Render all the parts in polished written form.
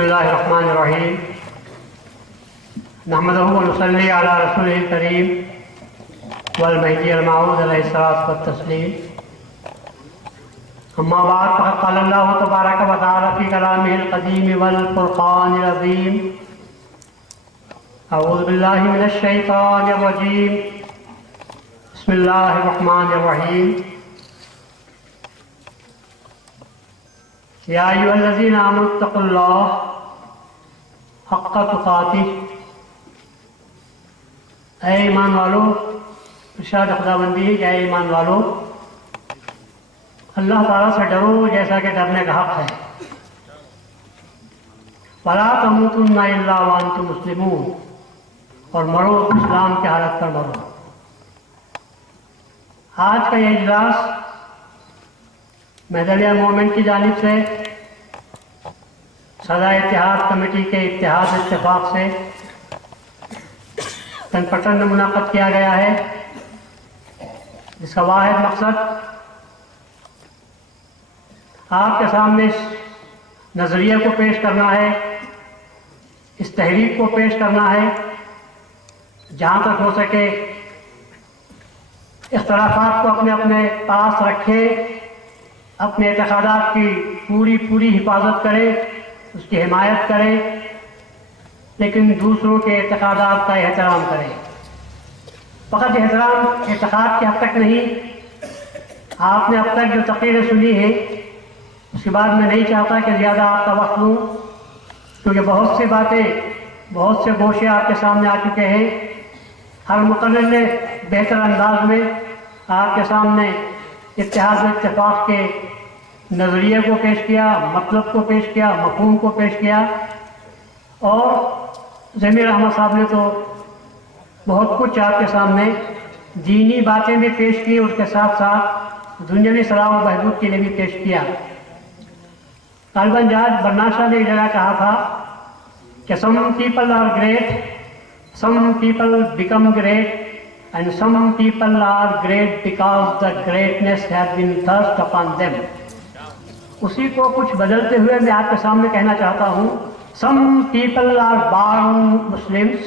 بسم اللہ الرحمن الرحیم نحمدہ و نصلی علی رسولہ الکریم والمہدی الموعود علیہ الصلاۃ والتسلیم اما بعد فقد قال اللہ تبارک و تعالی فی کلامہ القدیم والفرقان العظیم اعوذ باللہ من الشیطان الرجیم بسم اللہ الرحمن الرحیم یا ایھا الذین آمنوا اتقوا اللہ حق تقاتہ، اے ایمان والو، ارشاد خداوندی ہے کہ اے ایمان والو اللہ تعالیٰ سے ڈرو جیسا کہ ڈرنے کا حق ہے۔ وَلَا تَمُوتُنَّ إِلَّا وَأَنْتُم مُسْلِمُونَ، اور مرو اسلام کی حالت پر مرو۔ آج کا یہ اجلاس مہدویہ موومنٹ کی جانب سے سزا اتحاد کمیٹی کے اتحاد اتفاق سے پٹن میں منعقد کیا گیا ہے، جس کا واحد مقصد آپ کے سامنے اس نظریے کو پیش کرنا ہے، اس تحریک کو پیش کرنا ہے، جہاں تک ہو سکے اختلافات کو اپنے اپنے پاس رکھے، اپنے اعتقادات کی پوری حفاظت کرے، اس کی حمایت کرے، لیکن دوسروں کے اعتقادات کا احترام کرے۔ فقط احترام اعتقاد کی حد تک نہیں، آپ نے اب تک جو تقریریں سنی ہیں اس کے بعد میں نہیں چاہتا کہ زیادہ آپ کا وقت لوں، کیونکہ بہت سی باتیں، بہت سے گوشے آپ کے سامنے آ چکے ہیں۔ ہر مقرر نے بہتر انداز میں آپ کے سامنے اتحاد و اتفاق کے نظریے کو پیش کیا، مطلب کو پیش کیا، مفہوم کو پیش کیا، اور ضمیر احمد صاحب نے تو بہت کچھ آپ کے سامنے دینی باتیں بھی پیش کی، اس کے ساتھ ساتھ دنیاوی صلاح و بہبود کے لیے بھی پیش کیا۔ غالباً جہاز برناشا نے ایک جگہ کہا تھا کہ some people are great, some people become great, and some people are great because the greatness has been thrust upon them. اسی کو کچھ بدلتے ہوئے میں آپ کے سامنے کہنا چاہتا ہوں، some people are born Muslims,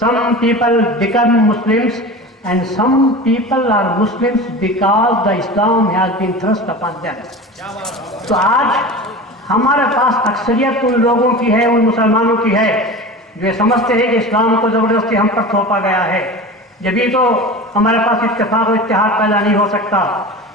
some people become Muslims, and some people are Muslims because the Islam has been thrust upon them. تو آج ہمارے پاس اکثریت ان لوگوں کی ہے، ان مسلمانوں کی ہے جو یہ سمجھتے ہیں کہ اسلام کو زبردستی ہم پر تھوپا گیا ہے، جبھی تو ہمارے پاس اتفاق و اتحاد پیدا نہیں ہو سکتا۔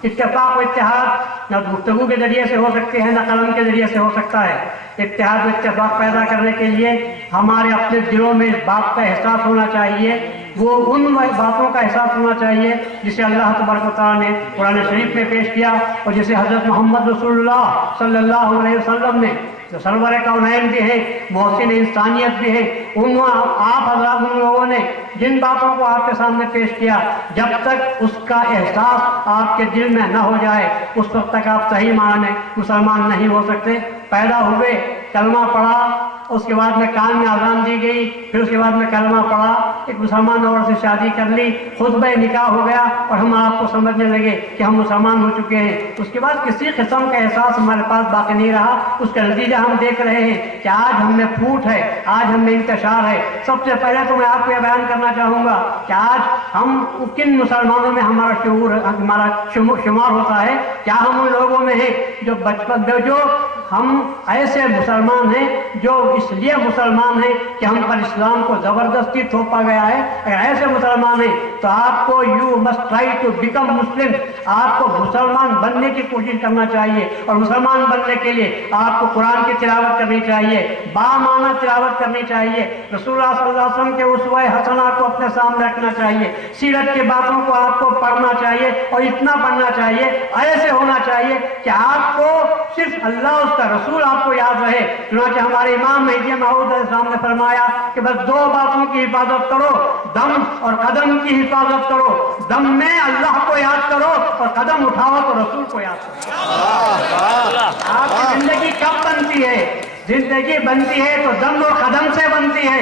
اتفاق و اتحاد نہ گفتگو کے ذریعے سے ہو سکتے ہیں، نہ قلم کے ذریعے سے ہو سکتا ہے۔ اتحاد و اتفاق پیدا کرنے کے لیے ہمارے اپنے دلوں میں اس بات کا احساس ہونا چاہیے، وہ ان باتوں کا احساس ہونا چاہیے جسے اللہ تبارک و تعالیٰ نے قرآن شریف میں پیش کیا، اور جسے حضرت محمد رسول اللہ صلی اللہ علیہ وسلم نے، جو سرور کونین بھی ہیں، محسن انسانیت بھی ہیں، آپ حضرات ان لوگوں نے جن باتوں کو آپ کے سامنے پیش کیا، جب تک اس کا احساس آپ کے دل میں نہ ہو جائے اس وقت تک آپ صحیح معنی میں مسلمان نہیں ہو سکتے۔ پیدا ہوئے، کلمہ پڑھا، اس کے بعد میں کان میں اذان دی گئی، پھر اس کے بعد میں کلمہ پڑھا، ایک مسلمان عورت سے شادی کر لی، خطبہ نکاح ہو گیا، اور ہم آپ کو سمجھنے لگے کہ ہم مسلمان ہو چکے ہیں۔ اس کے بعد کسی قسم کا احساس ہمارے پاس باقی نہیں رہا۔ اس کا نتیجہ ہم دیکھ رہے ہیں کہ آج ہم میں پھوٹ ہے، آج ہم میں انتشار ہے۔ سب سے پہلے تو میں آپ کو یہ بیان کرنا چاہوں گا کہ آج ہم کن مسلمانوں میں ہمارا شمار ہوتا ہے؟ کیا ہم ان لوگوں میں ہیں جو بچپن میں، جو ہم ایسے مسلمان ہیں جو اس لیے مسلمان ہیں کہ ہم پر اسلام کو زبردستی تھوپا گیا ہے؟ اگر ایسے مسلمان ہیں تو آپ کو you must try to become Muslim, آپ کو مسلمان بننے کی کوشش کرنا چاہیے، اور مسلمان بننے کے لیے آپ کو قرآن کی تلاوت کرنی چاہیے، بامعنی تلاوت کرنی چاہیے، رسول اللہ صلی اللہ علیہ وسلم کے اسوہ حسنہ کو اپنے سامنے رکھنا چاہیے، سیرت کی باتوں کو آپ کو پڑھنا چاہیے، اور اتنا پڑھنا چاہیے، ایسے ہونا چاہیے کہ آپ کو صرف اللہ اس کا رسول آپ کو یاد رہے۔ چنانچہ ہمارے امام مہدی موعود علیہ السلام نے فرمایا کہ بس دو باتوں کی حفاظت کرو، دم اور قدم کی حفاظت کرو۔ دم میں اللہ کو یاد کرو، اور قدم اٹھاؤ تو رسول کو یاد کرو۔ آپ کی زندگی کب بنتی ہے؟ زندگی بنتی ہے تو دم اور قدم سے بنتی ہے۔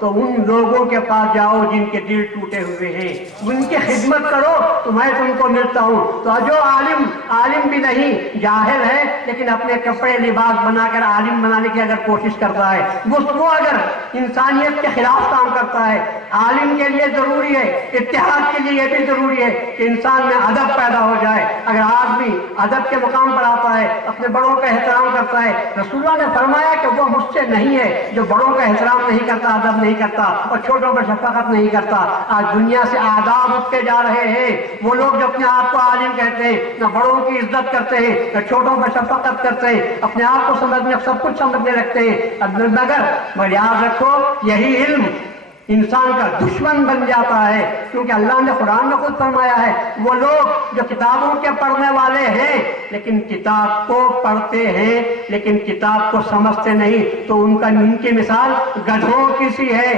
تو ان لوگوں کے پاس جاؤ جن کے دل ٹوٹے ہوئے ہیں، ان کی خدمت کرو تو میں تم کو ملتا ہوں۔ تو جو عالم بھی نہیں، جاہل ہے لیکن اپنے کپڑے لباس بنا کر عالم بنانے کی اگر کوشش کرتا ہے، وہ اگر انسانیت کے خلاف کام کرتا ہے۔ عالم کے لیے ضروری ہے، اتحاد کے لیے یہ بھی ضروری ہے کہ انسان میں ادب پیدا ہو جائے۔ اگر آدمی ادب کے مقام پر آتا ہے، اپنے بڑوں کا احترام کرتا ہے، رسول اللہ نے فرمایا کہ وہ مجھ سے نہیں ہے جو بڑوں کا احترام نہیں کرتا، ادب نہیں کرتا اور چھوٹوں پر شفقت نہیں کرتا۔ آج دنیا سے آداب اٹھتے جا رہے ہیں، وہ لوگ جو اپنے آپ کو عالم کہتے ہیں، نہ بڑوں کی عزت کرتے ہیں، نہ چھوٹوں پر شفقت کرتے ہیں، اپنے آپ کو سمجھنے سب کچھ سمجھنے لگتے ہیں۔ مگر یاد رکھو، یہی علم انسان کا دشمن بن جاتا ہے، کیونکہ اللہ نے قرآن میں خود فرمایا ہے وہ لوگ جو کتابوں کے پڑھنے والے ہیں لیکن کتاب کو پڑھتے ہیں لیکن کتاب کو سمجھتے نہیں، تو ان کی مثال گدھوں کی سی ہے۔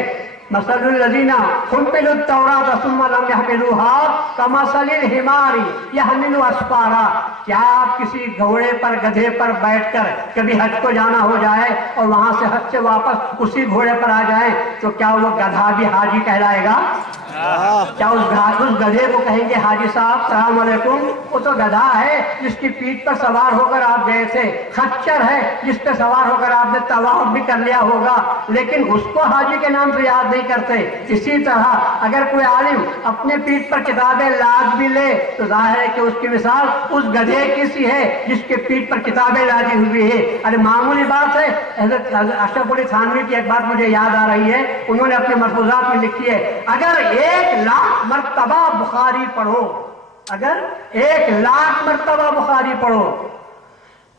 مثل الذین حملوا التوراۃ ثم لم يحملوها كمثل الحمار يحمل اسفارا۔ کیا آپ کسی گھوڑے پر، گدھے پر بیٹھ کر کبھی حج کو جانا ہو جائے اور وہاں سے حج سے واپس اسی گھوڑے پر آ جائیں تو کیا وہ گدھا بھی حاجی کہلائے گا؟ کیا اس گدھے کو کہیں گے حاجی صاحب السلام علیکم؟ وہ تو گدھا ہے جس کی پیٹھ پر سوار ہو کر آپ گئے تھے، خچر ہے جس پہ سوار ہو کر آپ نے طواف بھی کر لیا ہوگا، لیکن اس کو حاجی کے نام سے یاد نہیں کرتے۔ اسی طرح اگر کوئی عالم اپنے پیٹھ پر کتابیں لاد بھی لے تو ظاہر ہے کہ اس کی مثال اس گدھے کی سی ہے جس کے پیٹھ پر کتابیں لادی ہوئی ہے۔ ارے معمولی بات ہے۔ حضرت اشرف علی تھانوی کی ایک بات مجھے یاد آ رہی ہے، انہوں نے اپنے ملفوظات میں لکھی ہے، اگر 1,00,000 مرتبہ بخاری پڑھو، اگر 1,00,000 مرتبہ بخاری پڑھو،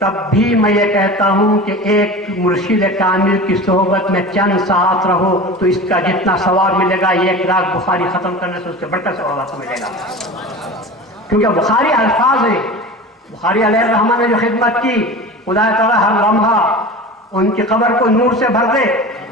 تب بھی میں یہ کہتا ہوں کہ ایک مرشد کامل کی صحبت میں چند ساعت رہو تو اس کا جتنا ثواب ملے گا 1,00,000 بخاری ختم کرنے سے اس سے بڑھ کر ثواب آپ کو ملے گا، کیونکہ بخاری الفاظ ہیں۔ بخاری علیہ الرحمہ نے جو خدمت کی، خدا تعالیٰ ہر لمحہ ان کی قبر کو نور سے بھر دے،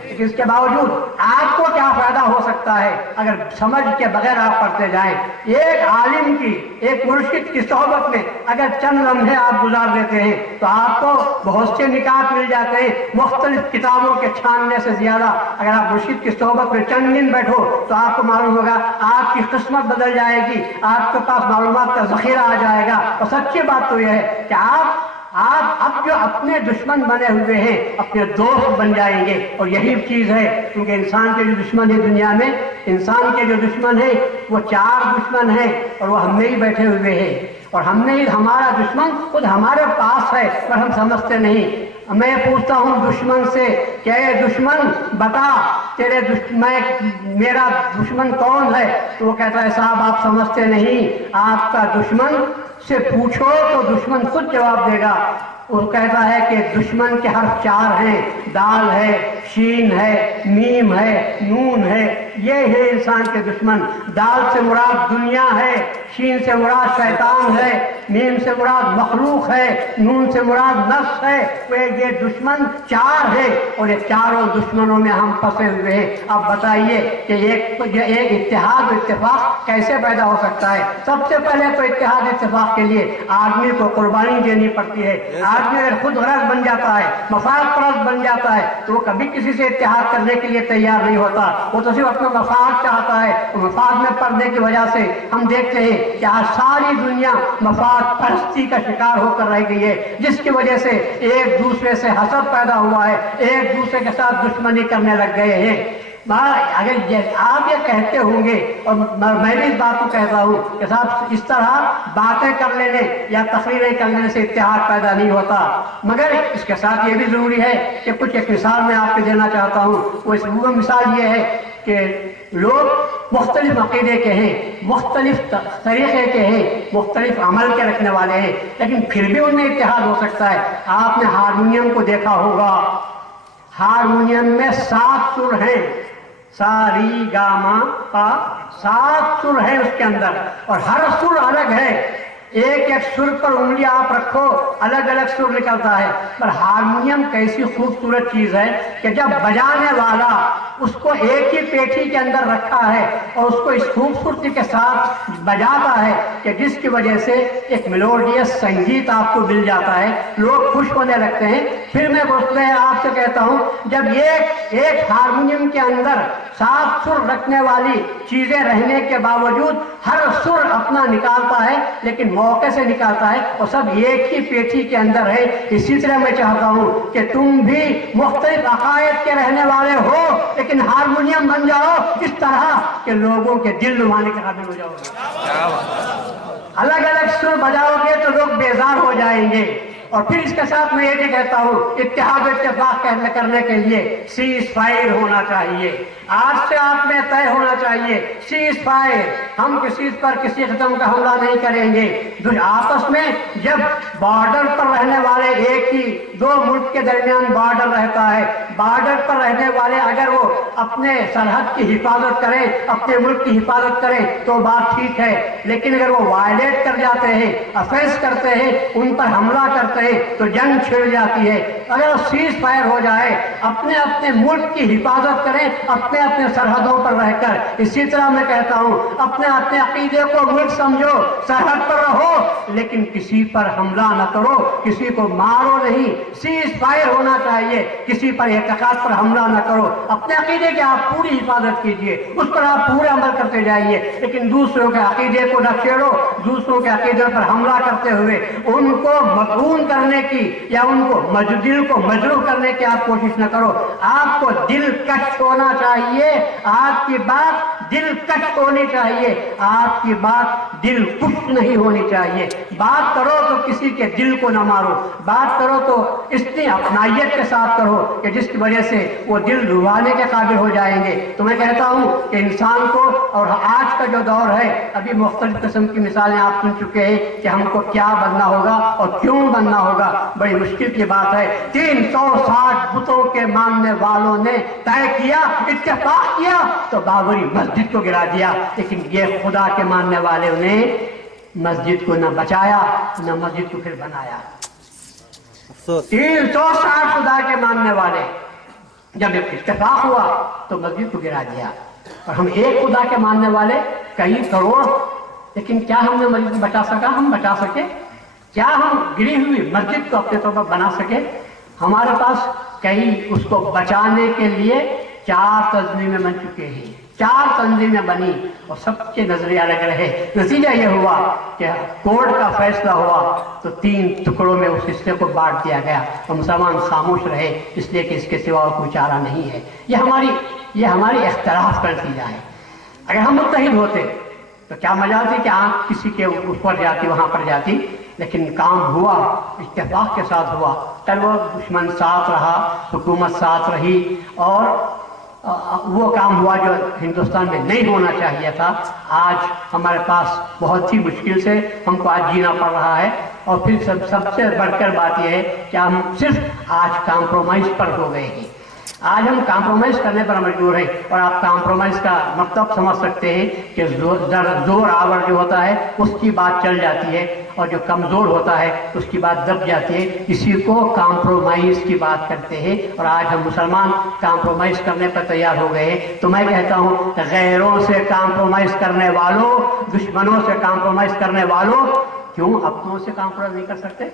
لیکن اس کے باوجود آپ کو کیا فائدہ ہو سکتا ہے اگر سمجھ کے بغیر آپ پڑھتے جائیں؟ ایک عالم کی، ایک مرشد کی صحبت میں اگر چند لمحے آپ گزار دیتے ہیں تو آپ کو بہت سے نکات مل جاتے ہیں۔ مختلف کتابوں کے چھاننے سے زیادہ اگر آپ مرشد کی صحبت میں چند دن بیٹھو تو آپ کو معلوم ہوگا آپ کی قسمت بدل جائے گی، آپ کے پاس معلومات کا ذخیرہ آ جائے گا۔ اور سچی بات تو یہ ہے کہ آپ اب جو اپنے دشمن بنے ہوئے ہیں اپنے دوست بن جائیں گے، اور یہی چیز ہے، کیونکہ انسان کے جو دشمن ہیں دنیا میں، انسان کے جو دشمن ہیں وہ 4 دشمن ہیں اور وہ ہم میں ہی بیٹھے ہوئے ہیں، اور ہم نے ہمارا دشمن خود ہمارے پاس ہے پر ہم سمجھتے نہیں۔ میں پوچھتا ہوں دشمن سے کہ اے دشمن بتا میرا دشمن کون ہے؟ تو وہ کہتا ہے صاحب آپ سمجھتے نہیں، آپ کا دشمن سے پوچھو تو دشمن خود جواب دے گا۔ وہ کہتا ہے کہ دشمن کے حرف 4 ہیں، دال ہے، شین ہے، میم ہے، نون ہے، یہ ہے انسان کے دشمن۔ دال سے مراد دنیا ہے، شین سے مراد شیطان ہے، میم سے مراد مخلوق ہے، نون سے مراد نفس ہے۔ یہ دشمن 4 ہے اور یہ چاروں دشمنوں میں ہم پھنسے ہوئے ہیں۔ اب بتائیے کہ ایک اتحاد و اتفاق کیسے پیدا ہو سکتا ہے؟ سب سے پہلے تو اتحاد اتفاق کے لیے آدمی کو قربانی دینی پڑتی ہے۔ آدمی اگر خود غرض بن جاتا ہے، مفاد پرست بن جاتا ہے تو وہ کبھی کسی سے اتحاد کرنے کے لیے تیار نہیں ہوتا، وہ تو صرف اپنا مفاد چاہتا ہے۔ مفاد میں پڑنے کی وجہ سے ہم دیکھتے ہیں کہ آج ساری دنیا مفاد پرستی کا شکار ہو کر رہ گئی ہے، جس کی وجہ سے ایک دوسرے سے حسد پیدا ہوا ہے، ایک دوسرے کے ساتھ دشمنی کرنے لگ گئے ہیں۔ اگر آپ یہ کہتے ہوں گے اور میں بھی اس بات کو کہتا ہوں کہ صاحب اس طرح باتیں کر لینے یا تقریریں کر لینے سے اتحاد پیدا نہیں ہوتا، مگر اس کے ساتھ یہ بھی ضروری ہے کہ کچھ ایک مثال میں آپ کو دینا چاہتا ہوں۔ وہ مثال یہ ہے کہ لوگ مختلف عقیدے کے ہیں، مختلف طریقے کے ہیں، مختلف عمل کے رکھنے والے ہیں، لیکن پھر بھی ان میں اتحاد ہو سکتا ہے۔ آپ نے ہارمونیم کو دیکھا ہوگا، ہارمونیم میں 7 سر ہیں، سا ری گا ما پا، 7 سر ہے اس کے اندر، اور ہر سر الگ ہے۔ ایک ایک سر پر انگلی آپ رکھو الگ الگ سر نکلتا ہے۔ پر ہارمونیم کیسی خوبصورت چیز ہے کہ جب بجانے والا اس کو ایک ہی پیٹھی کے اندر رکھا ہے اور اس کو اس خوبصورتی کے ساتھ بجاتا ہے کہ جس کی وجہ سے ایک میلوڈیس سنگیت آپ کو مل جاتا ہے، لوگ خوش ہونے لگتے ہیں۔ پھر میں آپ سے کہتا ہوں، جب ایک ہارمونیم کے اندر 7 سر رکھنے والی چیزیں رہنے کے باوجود ہر سر اپنا نکالتا ہے لیکن موقع سے نکالتا ہے اور سب ایک ہی پیٹھی کے اندر ہے، اسی طرح میں چاہتا ہوں کہ تم بھی مختلف عقائد کے رہنے والے ہو لیکن ہارمونیم بن جاؤ اس طرح کہ لوگوں کے دل لبھانے کے قابل ہو جاؤ گے۔ الگ الگ سر بجاؤ گے تو لوگ بیزار ہو جائیں گے۔ اور پھر اس کے ساتھ میں یہ بھی کہتا ہوں، اتحاد و اتفاق کرنے کے لیے سیز فائر ہونا چاہیے۔ آج سے آپ میں طے ہونا چاہیے سیز فائر، ہم کسی پر کسی قسم کا حملہ نہیں کریں گے۔ آپس میں جب بارڈر پر رہنے والے ایک ہی 2 ملک کے درمیان بارڈر رہتا ہے، بارڈر پر رہنے والے اگر وہ اپنے سرحد کی حفاظت کریں، اپنے ملک کی حفاظت کریں تو بات ٹھیک ہے، لیکن اگر وہ وائلیٹ کر جاتے ہیں، افینس کرتے ہیں، ان پر حملہ کرتے ہیں تو جنگ چھڑ جاتی ہے۔ اگر سیز فائر ہو جائے، اپنے اپنے ملک کی حفاظت کریں، اپنے سرحدوں پر رہ کر۔ اسی طرح میں کہتا ہوں، اپنے عقیدے کو ملک سمجھو، سرحد پر رہو لیکن کسی پر حملہ نہ کرو، کسی کو مارو نہیں۔ سیز فائر ہونا چاہیے، کسی پر اعتقاد پر حملہ نہ کرو، اپنے عقیدے کی آپ پوری حفاظت کیجئے، اس پر آپ پورے عمل کرتے جائیے، لیکن دوسروں کے عقیدے کو نہ چھیڑو، دوسروں کے عقیدے پر حملہ کرتے ہوئے ان کو مطعون کرنے کی یا ان کو دل کو مجروح کرنے کی آپ کوشش نہ کرو۔ آپ کو دل کش ہونا چاہیے، آپ کی بات دل کش ہونی چاہیے، آپ کی بات دل کش نہیں ہونی چاہیے۔ بات کرو تو کسی کے دل کو نہ مارو، بات کرو تو اتنی اپنائیت کے ساتھ کرو کہ جس کی وجہ سے وہ دل لبھانے کے قابل ہو جائیں گے۔ تو میں کہتا ہوں کہ انسان کو، اور آج کا جو دور ہے، ابھی مختلف قسم کی مثالیں آپ سن چکے ہیں کہ ہم کو کیا بننا ہوگا اور کیوں بننا ہوگا۔ بڑی مشکل کی بات ہے، 360 بتوں کے ماننے والوں نے طے کیا، اتفاق کیا تو بابری مسجد کو گرا دیا، لیکن یہ خدا کے ماننے والے نے مسجد کو نہ بچایا نہ مسجد کو پھر بنایا۔ 360 خدا کے ماننے والے، جب اتفاق ہوا تو مسجد کو گرا دیا، اور ہم ایک خدا کے ماننے والے کئی کروڑ، لیکن کیا ہم نے مسجد بچا سکا؟ ہم بچا سکے؟ کیا ہم گری ہوئی مسجد کو اپنے طور پر بنا سکے؟ ہمارے پاس کئی اس کو بچانے کے لیے 4 تنظیمیں بن چکے ہیں، 4 تنظیمیں بنی اور سب کے نظریے الگ رہے۔ نتیجہ یہ ہوا کہ کورٹ کا فیصلہ ہوا تو 3 ٹکڑوں میں اس حصے کو بانٹ دیا گیا اور مسلمان خاموش رہے، اس لیے کہ اس کے سوا کوئی چارہ نہیں ہے۔ یہ ہماری اختلاف کا نتیجہ ہے۔ اگر ہم متحد ہوتے تو کیا مجال تھی کہ آنکھ کسی کے اوپر جاتی، وہاں پر جاتی، لیکن کام ہوا، اتفاق کے ساتھ ہوا۔ کل وہ دشمن ساتھ رہا، حکومت ساتھ رہی، اور وہ کام ہوا جو ہندوستان میں نہیں ہونا چاہیے تھا۔ آج ہمارے پاس بہت ہی مشکل سے ہم کو آج جینا پڑ رہا ہے، اور پھر سب سے بڑھ کر بات یہ ہے کہ ہم صرف آج کمپرومائز پر ہو گئے ہیں۔ آج ہم کمپرومائز کرنے پر مجبور ہیں، اور آپ کمپرومائز کا مطلب سمجھ سکتے ہیں کہ زور آور جو ہوتا ہے اس کی بات چل جاتی ہے، اور جو کمزور ہوتا ہے اس کی بات دب جاتی ہے، اسی کو کمپرومائز کی بات کرتے ہیں۔ اور آج ہم مسلمان کمپرومائز کرنے پر تیار ہو گئے ہیں۔ تو میں کہتا ہوں کہ غیروں سے کمپرومائز کرنے والوں، دشمنوں سے کمپرومائز کرنے والوں، کیوں اپنوں سے کمپرومائز نہیں کر سکتے؟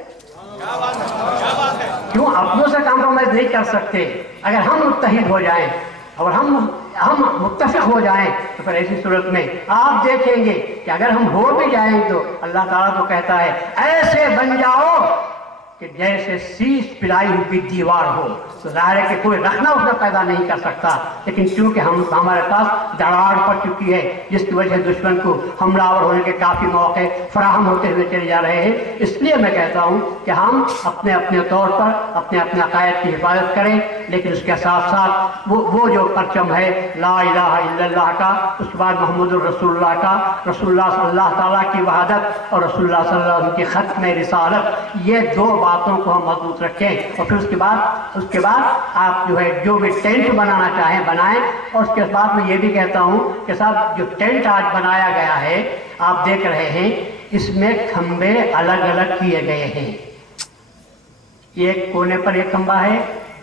کیوں اپنوں سے کمپرومائز نہیں کر سکتے؟ اگر ہم متحد ہو جائیں اور ہم متفق ہو جائیں تو پھر ایسی صورت میں آپ دیکھیں گے کہ اگر ہم ہو بھی جائیں تو اللہ تعالیٰ تو کہتا ہے ایسے بن جاؤ کہ جیسے سیس پلائی ہوئی دیوار ہو۔ تو ظاہر ہے کہ کوئی رکھنا اس میں پیدا نہیں کر سکتا، لیکن چونکہ ہمارے پاس دراڑ پڑ چکی ہے، جس کی وجہ سے دشمن کو حملہ آور ہونے کے کافی موقع فراہم ہوتے ہوئے چلے جا رہے ہیں۔ اس لیے میں کہتا ہوں کہ ہم اپنے اپنے طور پر اپنے اپنے عقائد کی حفاظت کریں، لیکن اس کے ساتھ ساتھ وہ جو پرچم ہے لا الہ الا اللہ کا، اس کے بعد محمد الرسول اللہ کا، رسول اللہ صلی اللہ تعالیٰ کی وحدت اور رسول اللہ صلی اللہ علیہ وسلم کی ختم رسالت، یہ 2 باتوں کو ہم مضبوط رکھیں۔ اور پھر اس کے بعد آپ جو بھی ٹینٹ بنانا چاہیں بنائیں۔ اور اس کے بعد میں یہ بھی کہتا ہوں کہ صاحب جو ٹینٹ آج بنایا گیا ہے آپ دیکھ رہے ہیں، اس میں کھمبے الگ الگ کیے گئے ہیں، ایک کونے پر ایک کھمبا ہے،